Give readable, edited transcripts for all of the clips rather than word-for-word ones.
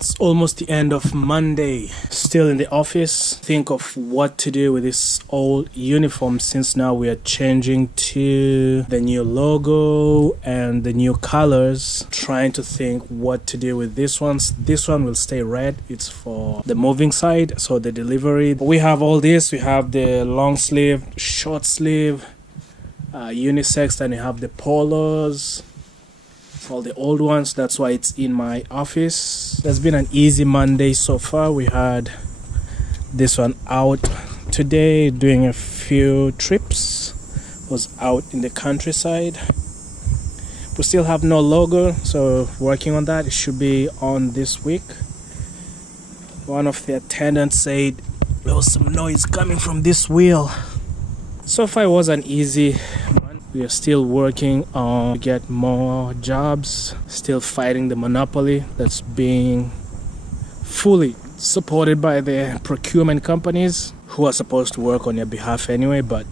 It's almost the end of Monday. Still in the office. Think of what to do with this old uniform, since now we are changing to the new logo and the new colors. Trying to think what to do with this one. This one will stay red. It's for the moving side, so the delivery. We have all this. We have the long sleeve, short sleeve, unisex, then you have the polos. All the old ones, that's why it's in my office. It's been an easy Monday so far. We had this one out today, doing a few trips. Was out in the countryside. We still have no logo, so working on that. It should be on this week. One of the attendants said there was some noise coming from this wheel. So far it was an easy. We are still working on get more jobs, still fighting the monopoly that's being fully supported by the procurement companies who are supposed to work on your behalf anyway, but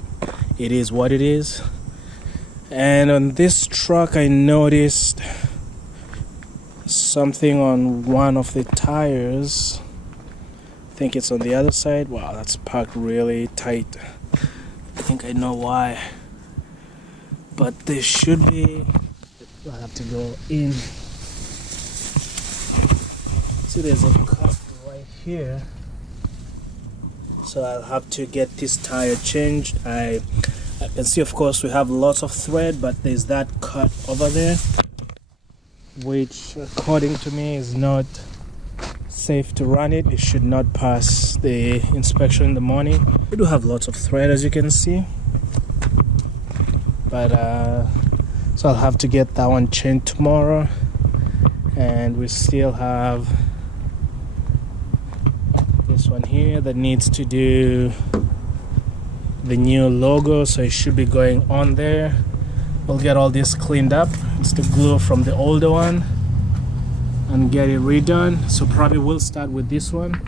it is what it is. And on this truck I noticed something on one of the tires. I think it's on the other side. Wow, that's packed really tight. I think I know why. But there should be, I have to go in. See, there's a cut right here. So I'll have to get this tire changed. I can see, of course, we have lots of thread, but there's that cut over there, which according to me is not safe to run it. It should not pass the inspection in the morning. We do have lots of thread, as you can see. But so I'll have to get that one changed tomorrow. And we still have this one here that needs to do the new logo, so it should be going on there. We'll get all this cleaned up. It's the glue from the older one and get it redone. So probably we'll start with this one.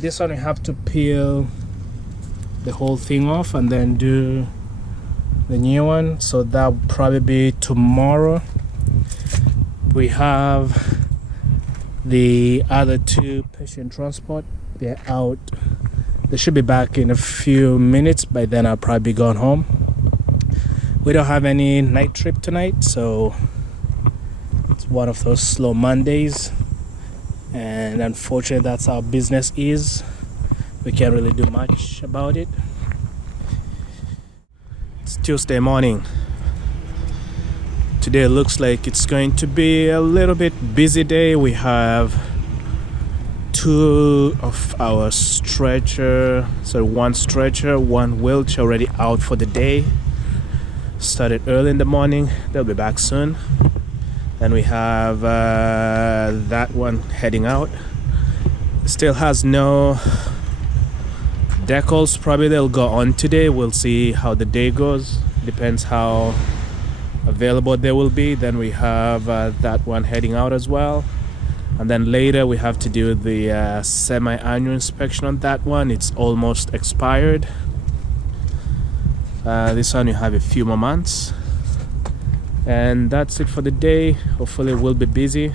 This one we have to peel the whole thing off and then do the new one, so that will probably be tomorrow. We have the other two patient transport. They're out. They should be back in a few minutes. By then I'll probably be gone home. We don't have any night trip tonight, so it's one of those slow Mondays, and unfortunately that's how business is. We can't really do much about it. It's Tuesday morning. Today looks like it's going to be a little bit busy day. We have two of our stretcher, so one stretcher, one wheelchair already out for the day. Started early in the morning. They'll be back soon. Then we have that one heading out. Still has no decals. Probably they'll go on today. We'll see how the day goes. Depends how available they will be. Then we have that one heading out as well. And then later we have to do the semi-annual inspection on that one. It's almost expired. This one you have a few more months. And that's it for the day. Hopefully we'll be busy.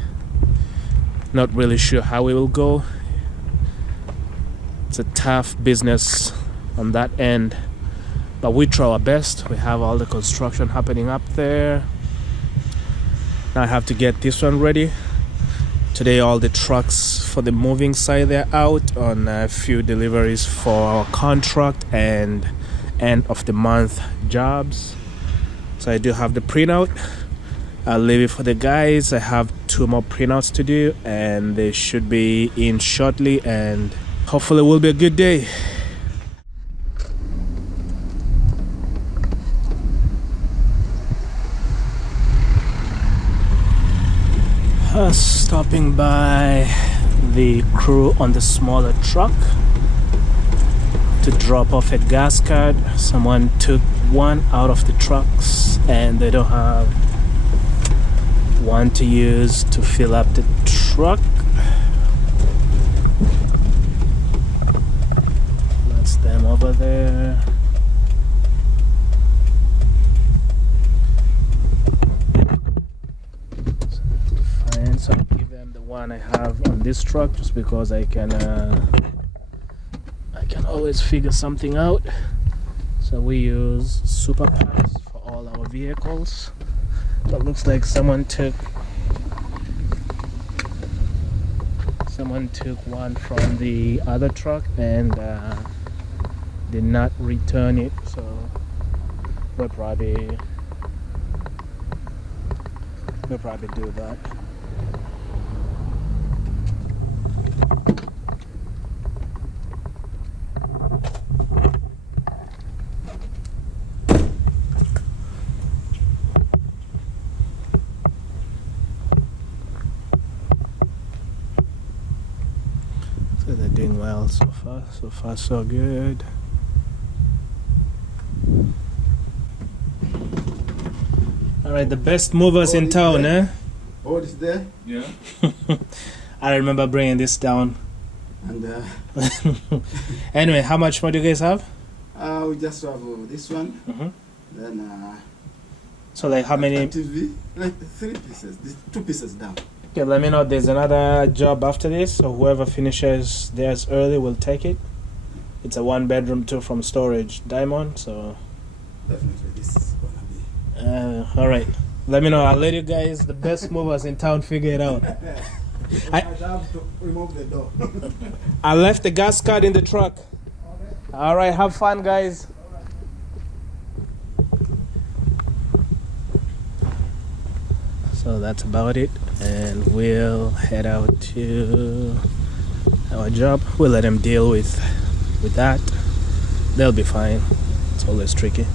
Not really sure how it will go. It's a tough business on that end, but we try our best. We have all the construction happening up there. Now I have to get this one ready. Today all the trucks for the moving side, they're out on a few deliveries for our contract and end of the month jobs. So I do have the printout. I'll leave it for the guys. I have 2 more printouts to do and they should be in shortly, and hopefully it will be a good day. Stopping by the crew on the smaller truck to drop off a gas card. Someone took one out of the trucks and they don't have one to use to fill up the truck. That's them over there. So I'll give them the one I have on this truck, just because I can always figure something out. So we use super packs for all our vehicles. But looks like someone took one from the other truck and did not return it, so we'll probably do that. So they're doing well so far so good. All right, the best movers in town, eh? Oh, it's there? Yeah. I remember bringing this down. And Anyway, how much more do you guys have? we just have this one. Then So like how many? TV, like 3 pieces. This 2 pieces down. Okay, let me know if there's another job after this, so whoever finishes theirs early will take it. It's a 1-bedroom 2 from storage diamond, so Definitely this is gonna be. all right, let me know. I'll let you guys, the best movers in town, figure it out. I have to remove the door. I left the gas card in the truck. All right, have fun, guys. So that's about it, and we'll head out to our job. We'll let them deal with that. They'll be fine. It's always tricky.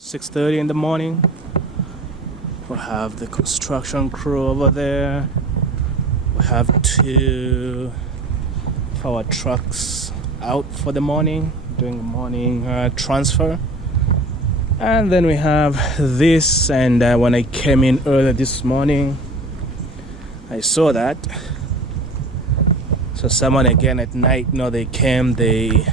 "6:30 in the morning. We have the construction crew over there. We have 2 of our trucks out for the morning, doing the morning transfer. And then we have this, and when I came in earlier this morning, I saw that. So someone again at night, they came, they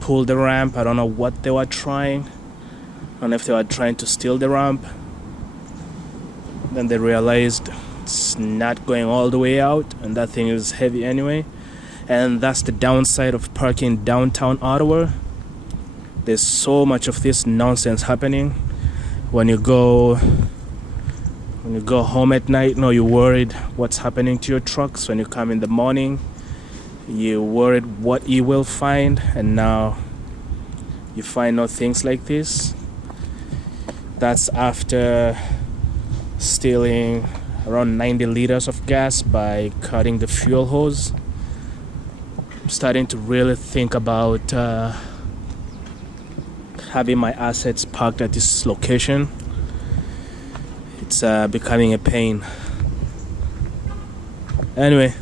pulled the ramp. I don't know what they were trying. I don't know if they were trying to steal the ramp. Then they realized it's not going all the way out, and that thing is heavy anyway. And that's the downside of parking downtown Ottawa. There's so much of this nonsense happening. When you go home at night, you're worried what's happening to your trucks. When you come in the morning, you're worried what you will find, and now you find out things like this. That's after stealing around 90 liters of gas by cutting the fuel hose. I'm starting to really think about having my assets parked at this location. It's becoming a pain. Anyway,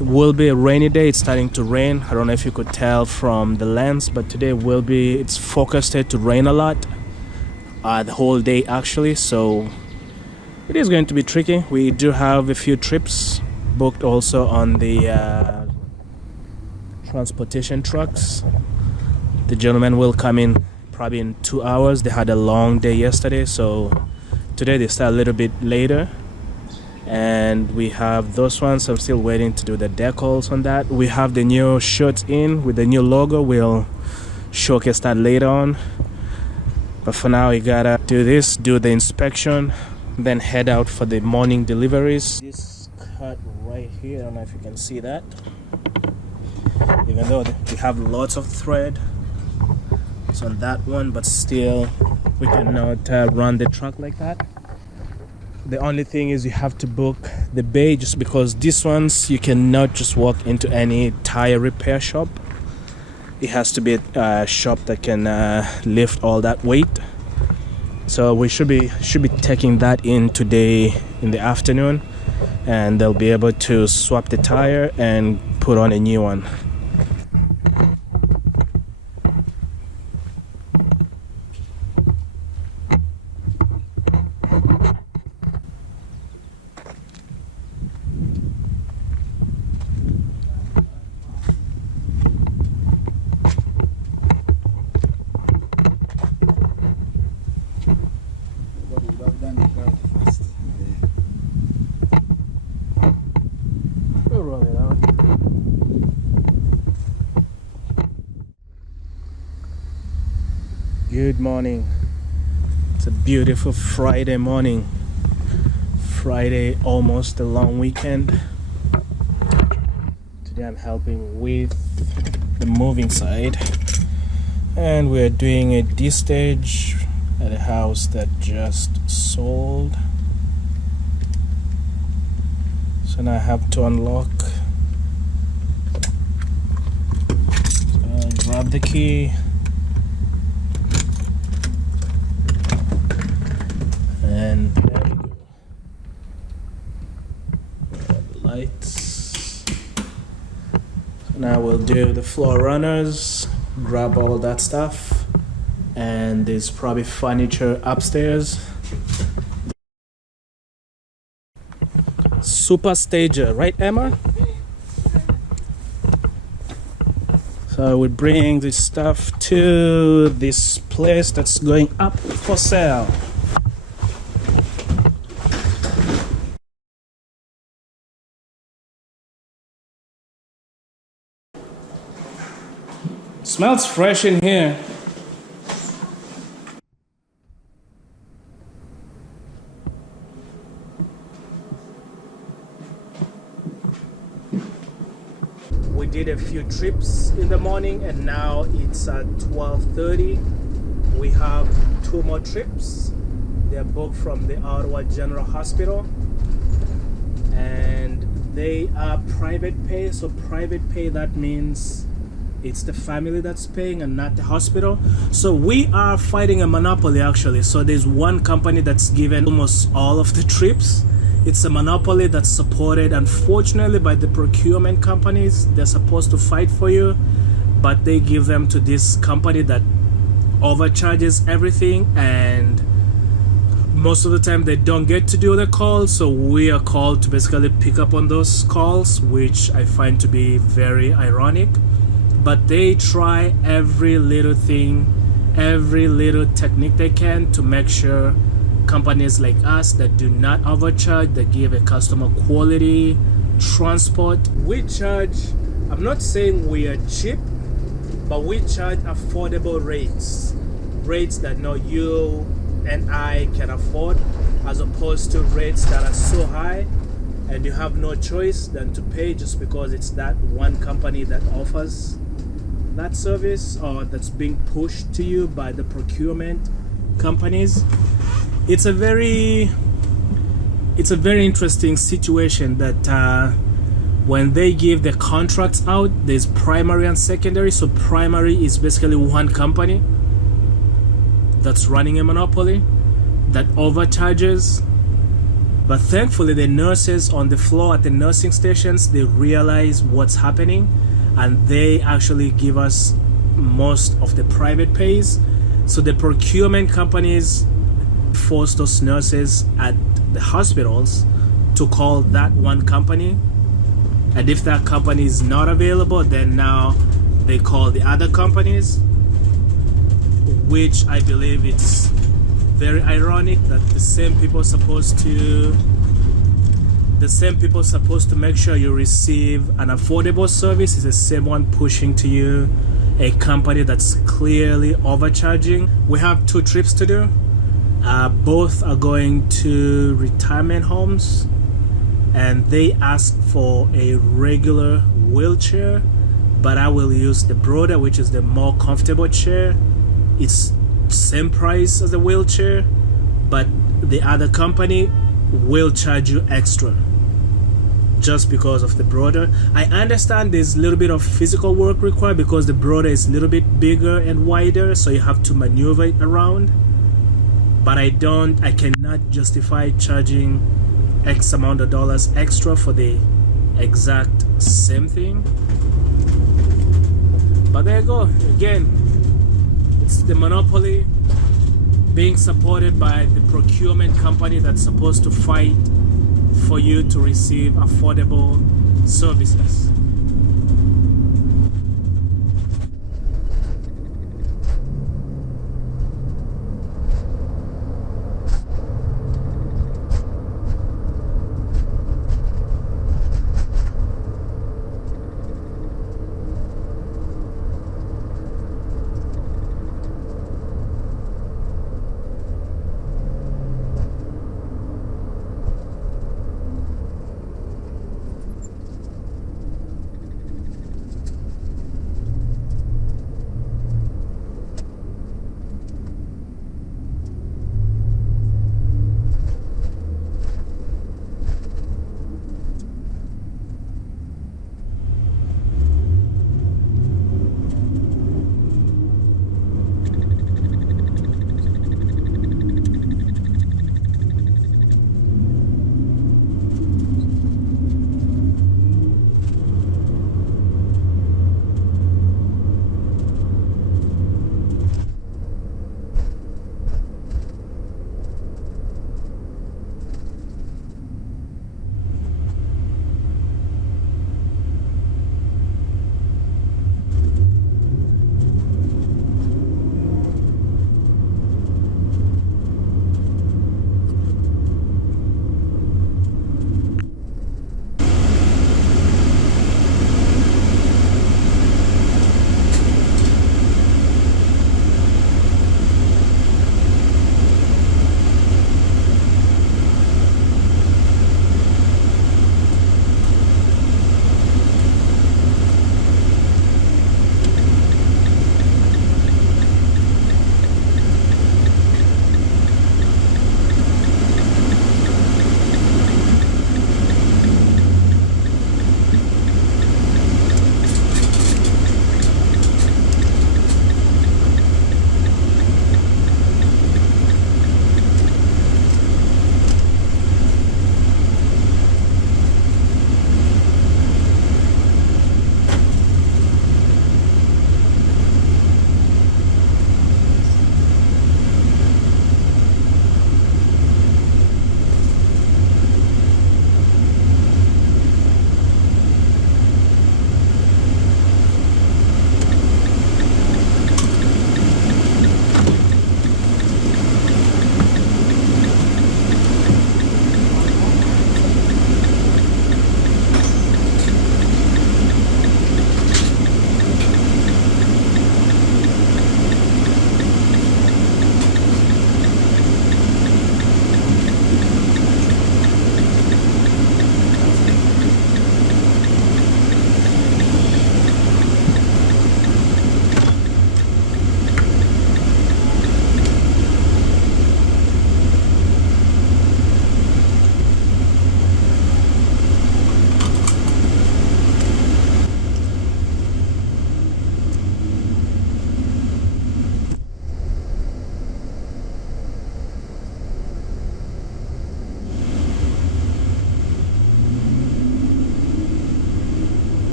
it will be a rainy day. It's starting to rain. I don't know if you could tell from the lens, but today it's forecasted to rain a lot, the whole day actually, so it is going to be tricky. We do have a few trips booked also on the transportation trucks. The gentleman will come in probably in 2 hours. They had a long day yesterday, so today they start a little bit later. And we have those ones. I'm still waiting to do the decals on that. We have the new shirts in with the new logo. We'll showcase that later on, but for now we gotta do the inspection, then head out for the morning deliveries. This cut right here, I don't know if you can see that, even though we have lots of thread, it's on that one, but still we cannot run the truck like that. The only thing is you have to book the bay, just because these ones you cannot just walk into any tire repair shop. It has to be a shop that can lift all that weight. So we should be taking that in today in the afternoon, and they'll be able to swap the tire and put on a new one. Good morning. It's a beautiful Friday morning. Friday, almost a long weekend. Today I'm helping with the moving side, and we're doing a D-stage at a house that just sold. So now I have to unlock. So I'll grab the key. And there we go. The lights. So now we'll do the floor runners, grab all that stuff, and there's probably furniture upstairs. Super stager, right, Emma? So we bring this stuff to this place that's going up for sale. Smells fresh in here. We did a few trips in the morning and now it's at 12:30. We have 2 more trips. They're booked from the Ottawa General Hospital and they are private pay. So private pay, that means it's the family that's paying and not the hospital. So we are fighting a monopoly actually. So there's one company that's given almost all of the trips. It's a monopoly that's supported unfortunately by the procurement companies. They're supposed to fight for you, but they give them to this company that overcharges everything, and most of the time they don't get to do the calls. So we are called to basically pick up on those calls, which I find to be very ironic. But they try every little thing, every little technique they can to make sure companies like us that do not overcharge, that give a customer quality transport. We charge, I'm not saying we are cheap, but we charge affordable rates that now you and I can afford, as opposed to rates that are so high and you have no choice than to pay just because it's that one company that offers that service or that's being pushed to you by the procurement companies. It's a very interesting situation that when they give the contracts out, there's primary and secondary. So primary is basically one company that's running a monopoly that overcharges. But thankfully the nurses on the floor at the nursing stations, they realize what's happening and they actually give us most of the private pays. So the procurement companies force those nurses at the hospitals to call that one company, and if that company is not available, then now they call the other companies, which I believe it's very ironic that the same people supposed to make sure you receive an affordable service is the same one pushing to you a company that's clearly overcharging. We have 2 trips to do. Both are going to retirement homes, and they ask for a regular wheelchair, but I will use the Broader, which is the more comfortable chair. It's same price as the wheelchair, but the other company will charge you extra just because of the Broader. I understand there's a little bit of physical work required because the Broader is a little bit bigger and wider, so you have to maneuver it around. But I cannot justify charging X amount of dollars extra for the exact same thing. But there you go. Again, it's the monopoly being supported by the procurement company that's supposed to fight for you to receive affordable services.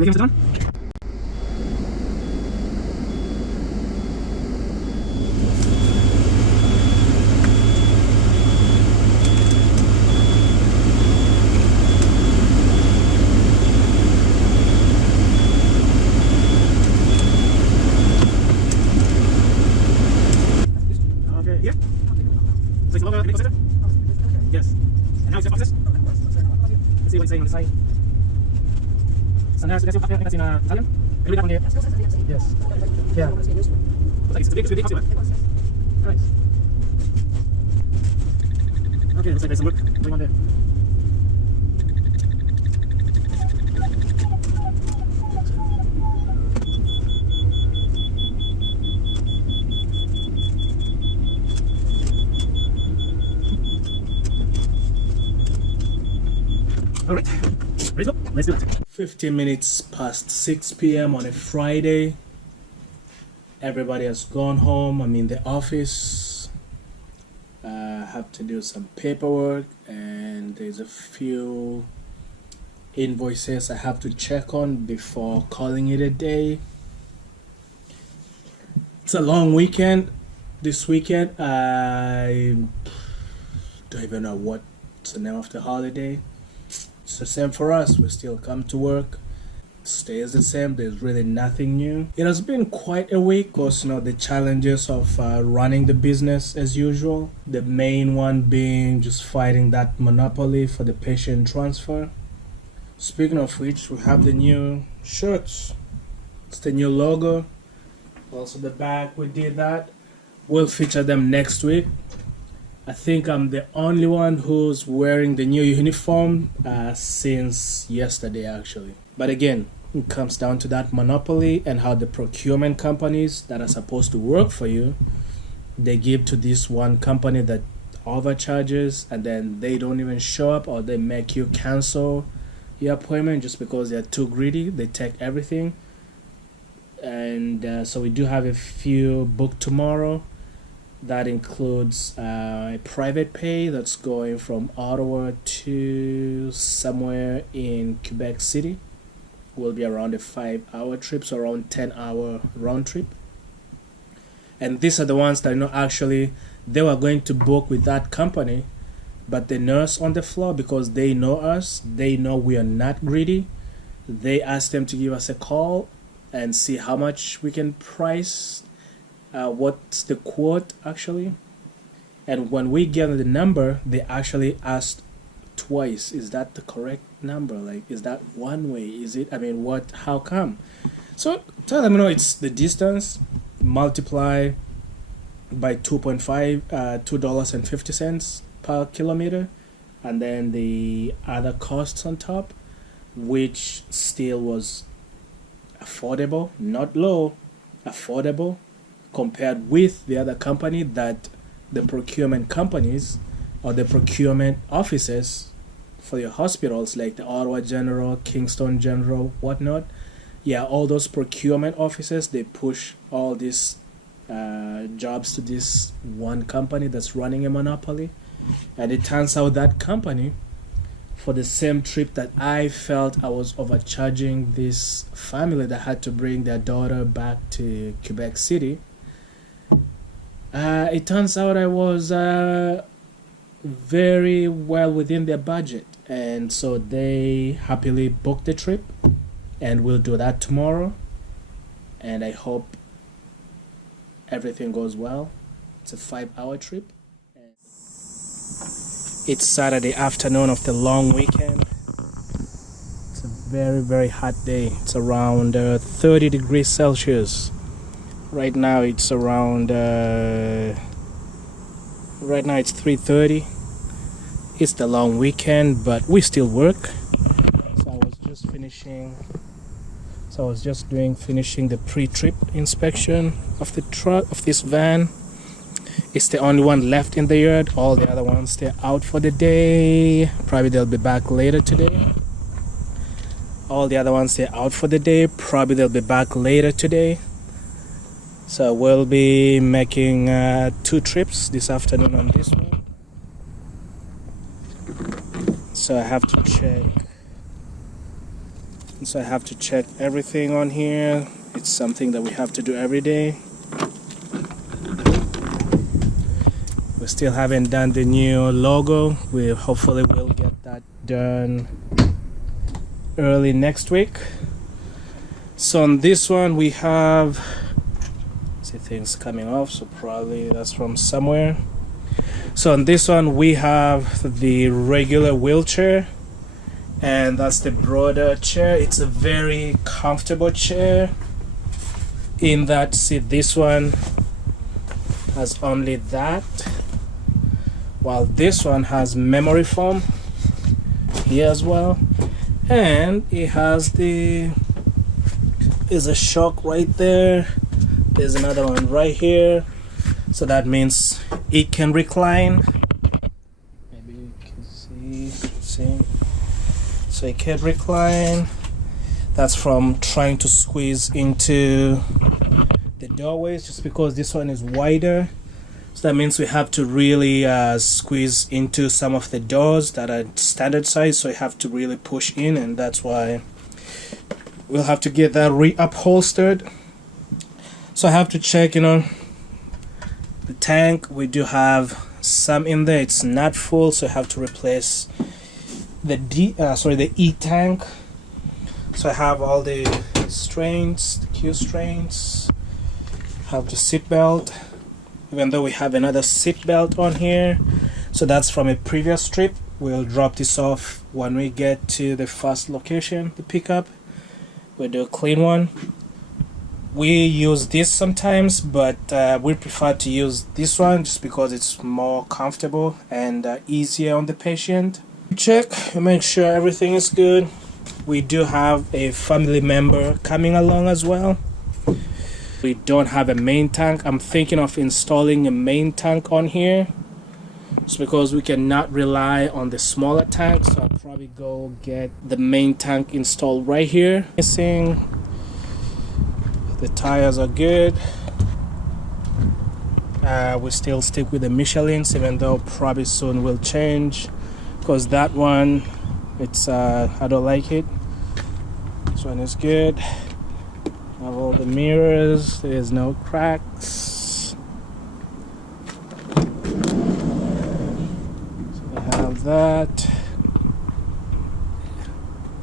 Williams is on. Yes. And now it's your process. Let's see what it's saying on the side. So that's your Italian. Can you read that one there? Yes. Yeah. Looks like it's big, right? Nice. Okay, looks like there's some work going on there. Alright, ready to go? Let's do it. 15 minutes past 6 p.m. on a Friday. Everybody has gone home. I'm in the office. I have to do some paperwork, and there's a few invoices I have to check on before calling it a day. It's a long weekend. This weekend, I don't even know what's the name of the holiday. It's the same for us. We still come to work. Stays the same. There's really nothing new. It has been quite a week because the challenges of running the business as usual. The main one being just fighting that monopoly for the patient transfer. Speaking of which, we have the new shirts. It's the new logo. Also the back, we did that. We'll feature them next week. I think I'm the only one who's wearing the new uniform since yesterday actually. But again, it comes down to that monopoly and how the procurement companies that are supposed to work for you, they give to this one company that overcharges, and then they don't even show up, or they make you cancel your appointment just because they're too greedy. They take everything. And so we do have a few booked tomorrow. That includes a private pay that's going from Ottawa to somewhere in Quebec City. Will be around a 5-hour trip, so around 10-hour round trip. And these are the ones that actually they were going to book with that company, but the nurse on the floor, because they know us, they know we are not greedy, they asked them to give us a call and see how much we can price. What's the quote actually? And when we get the number, they actually asked twice, is that the correct number? Like, is that one way? Is it? I mean, what? How come? So tell them, it's the distance, multiply by 2.5, $2.50 per kilometer, and then the other costs on top, which still was affordable, not low, affordable, compared with the other company that the procurement companies or the procurement offices for your hospitals like the Ottawa General, Kingston General, whatnot. Yeah, all those procurement offices, they push all these jobs to this one company that's running a monopoly. And it turns out that company, for the same trip that I felt I was overcharging this family that had to bring their daughter back to Quebec City, it turns out I was very well within their budget, and so they happily booked the trip, and we'll do that tomorrow, and I hope everything goes well. It's a 5-hour trip. It's Saturday afternoon of the long weekend. It's a very, very hot day. It's around 30 degrees Celsius. Right now it's around right now it's 3:30. It's the long weekend, but we still work. So I was just finishing the pre-trip inspection of the truck, of this van. It's the only one left in the yard. All the other ones, they're out for the day. Probably they'll be back later today. All the other ones, they're out for the day. Probably they'll be back later today. So we'll be making 2 trips this afternoon on this one. So I have to check And so I have to check everything on here. It's something that we have to do every day. We still haven't done the new logo. We hopefully will get that done early next week. So on this one we have, see things coming off, so probably that's from somewhere. So on this one we have the regular wheelchair, and that's the broader chair. It's a very comfortable chair in that, see, this one has only that, while this one has memory foam here as well, and it has the, is a shock right there. There's another one right here, so that means it can recline. Maybe you can see. So it can recline. That's from trying to squeeze into the doorways, just because this one is wider. So that means we have to really squeeze into some of the doors that are standard size, so you have to really push in, and that's why we'll have to get that re-upholstered. So I have to check, the tank. We do have some in there. It's not full, so I have to replace the the E tank. So I have all the strains, the Q strains. Have the seat belt, even though we have another seat belt on here. So that's from a previous trip. We'll drop this off when we get to the first location, the pickup. We'll do a clean one. We use this sometimes, but we prefer to use this one just because it's more comfortable and easier on the patient. Check and make sure everything is good. We do have a family member coming along as well. We don't have a main tank. I'm thinking of installing a main tank on here. It's because we cannot rely on the smaller tank, so I'll probably go get the main tank installed right here. Missing. The tires are good. We still stick with the Michelins, even though probably soon we'll change, because that one, it's I don't like it. This one is good. Have all the mirrors. There's no cracks. So I have that.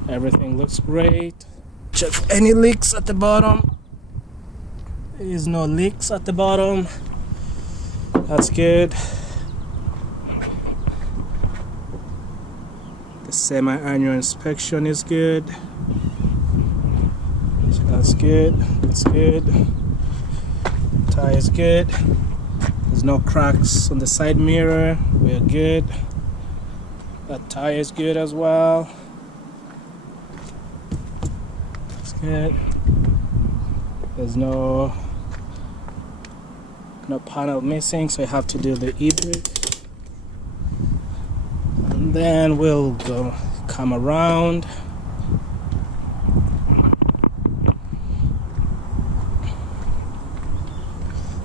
Everything looks great. Check for any leaks at the bottom. There is no leaks at the bottom. That's good. The semi-annual inspection is good. So that's good. That's good. Tire is good. There's no cracks on the side mirror. We're good. That tire is good as well. That's good. There's no panel missing, so you have to do the e-brake, and then we'll go come around.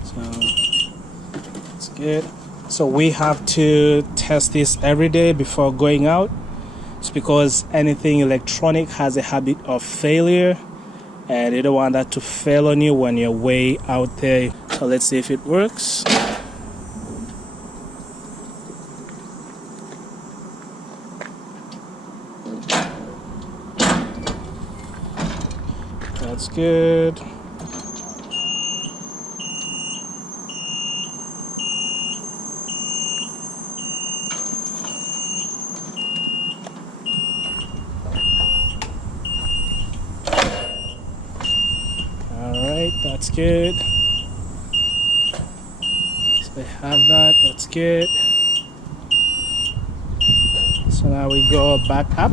So it's good. So we have to test this every day before going out. It's because anything electronic has a habit of failure, and you don't want that to fail on you when you're way out there. So let's see if it works. That's good. Alright, that's good. So I have that, that's good. So now we go back up.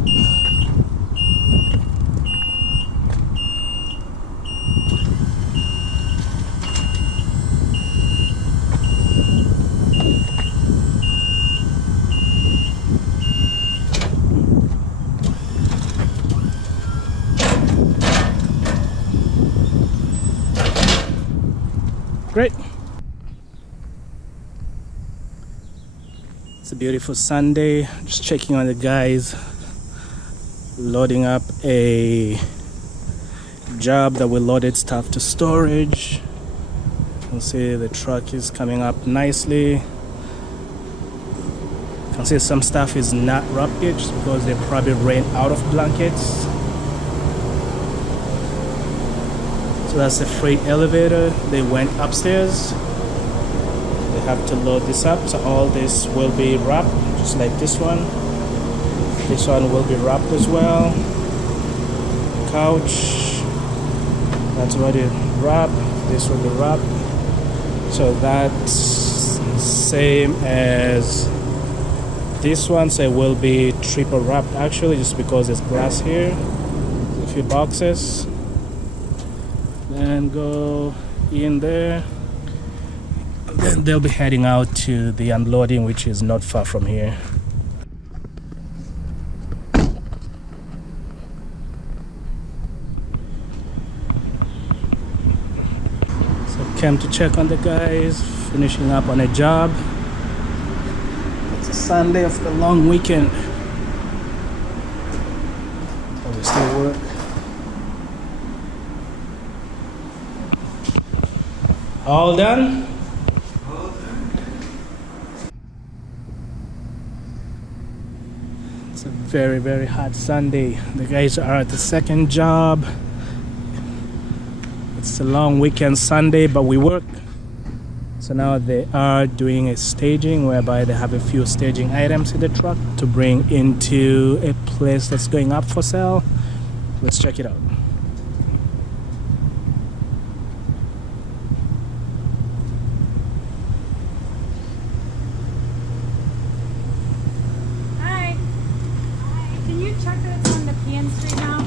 Great. It's a beautiful Sunday. Just checking on the guys loading up a job that we loaded stuff to storage. You can see the truck is coming up nicely. You can see some stuff is not wrapped yet just because they probably ran out of blankets. So that's the freight elevator. They went upstairs. They have to load this up, so all this will be wrapped just like this one. This one will be wrapped as well. Couch, that's already wrapped. This will be wrapped. So that's same as this one, so it will be triple wrapped actually, just because there's glass here. A few boxes. Then go in there. Then they'll be heading out to the unloading, which is not far from here. Came to check on the guys, finishing up on a job. It's a Sunday of the long weekend. So we still work. All done? All done. It's a very, very hot Sunday. The guys are at the second job. It's a long weekend Sunday, but we work. So now they are doing a staging whereby they have a few staging items in the truck to bring into a place that's going up for sale. Let's check it out. Hi. Hi. Can you check that it's on the PN Street now?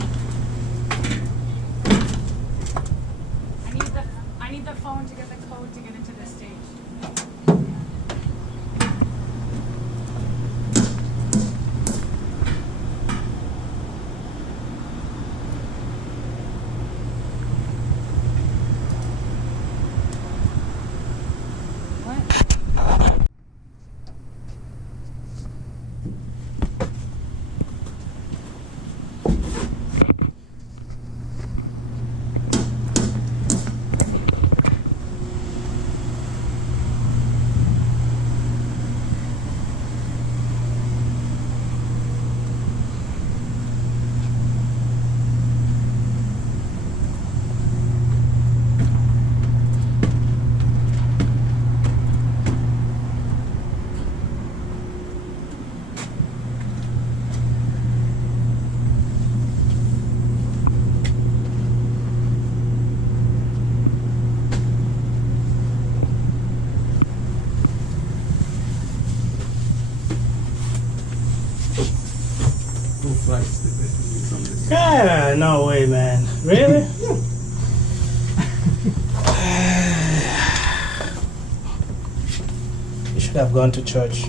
I need the phone to get the code to get into the stage. What? Yeah, no way, man. Really? You should have gone to church.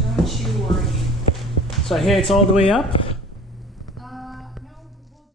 Don't you worry. So here it's all the way up.